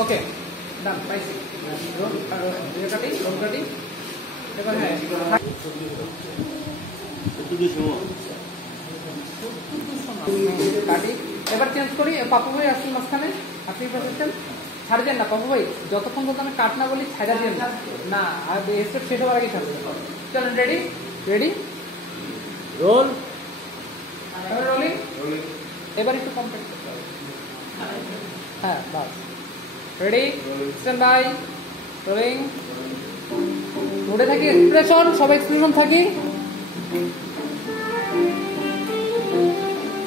ওকে ডান পাইছি রোল কাটি রোল কাটি এবার হ্যাঁ কাটি এবার চেঞ্জ করি পাপু ভাই আসুন মাঝখানে আপনি বসেছেন ছাড় দেন না পাপু ভাই যতক্ষণ পর্যন্ত আমি কাট না বলি ছাড়া দেন না আর স্টেপ শেষ হওয়ার আগে ছাড়বেন চলেন রেডি রেডি রোল রোলিং এবার একটু কমপ্লিট করতে হবে হ্যাঁ বাস রেডি স্ট্যান্ড বাই রোলিং মোডে থাকি এক্সপ্রেশন সব এক্সপ্রেশন থাকি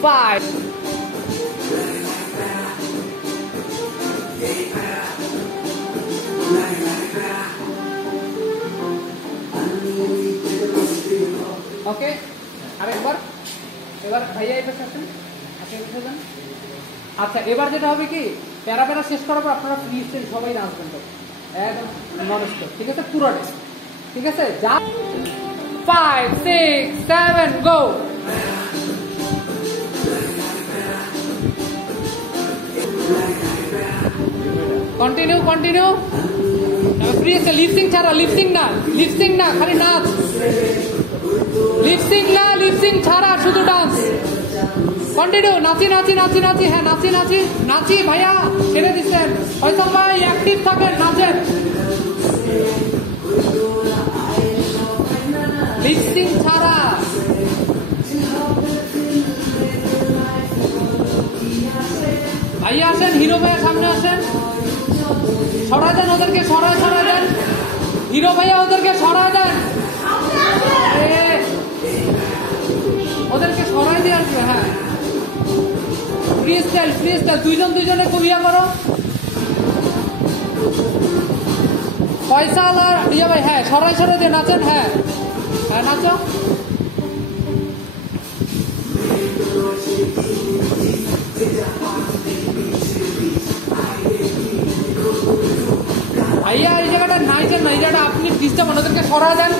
5 ওকে আরেকবার এবার ভাইয়া এই পাশে আসেন আচ্ছা এবার যেটা হবে কি প্যারা প্যারা শেষ করার পর আপনারা ফ্রি স্টাইল সবাই নাচবেন তো একদম নন স্টপ ঠিক আছে পুরোটা ঠিক আছে যা 5 6 7 go continue continue freestyle lipsync না খালি নাচ লিপসিং ছাড়া শুধু ডান্স কন্টিনিউ নাচি নাচি নাচি নাচি হ্যাঁ নাচি নাচি নাচি ভাইয়া ছেড়ে দিচ্ছেন হয়তো ভাই অ্যাক্টিভ থাকেন নাচেন লিপসিং ছাড়া ভাইয়া আসেন হিরো ভাইয়া সামনে আসেন সরাই দেন ওদেরকে সরাই দেন হিরো ভাইয়া ওদেরকে সরাই দেন ওদেরকে সরাই দিয়ে আসবে হ্যাঁ ফ্রি স্টাইল দুইজনে কুলিয়া করো ফয়সাল আর ইয়া ভাই হ্যাঁ সরাই দিয়ে নাচেন হ্যাঁ হ্যাঁ নাচো ভাইয়া এই জায়গাটা নাইছেন না এই জায়গাটা আপনি ডিস্টার্ব ওদেরকে সরাই দেন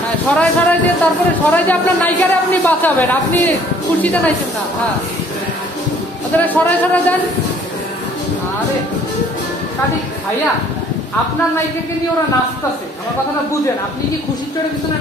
হ্যাঁ সরাই দিয়ে তারপরে সরাই দিয়ে আপনার নায়িকারে আপনি বাঁচাবেন আপনি কুর্সিতে নাইছেন না হ্যাঁ ওদের সরাই দেন আরে কাটি ভাইয়া আপনার নায়িকাকে নিয়ে ওরা নাচতেছে আমার কথাটা বুঝেন আপনি কি খুশির চড়ে পিছনে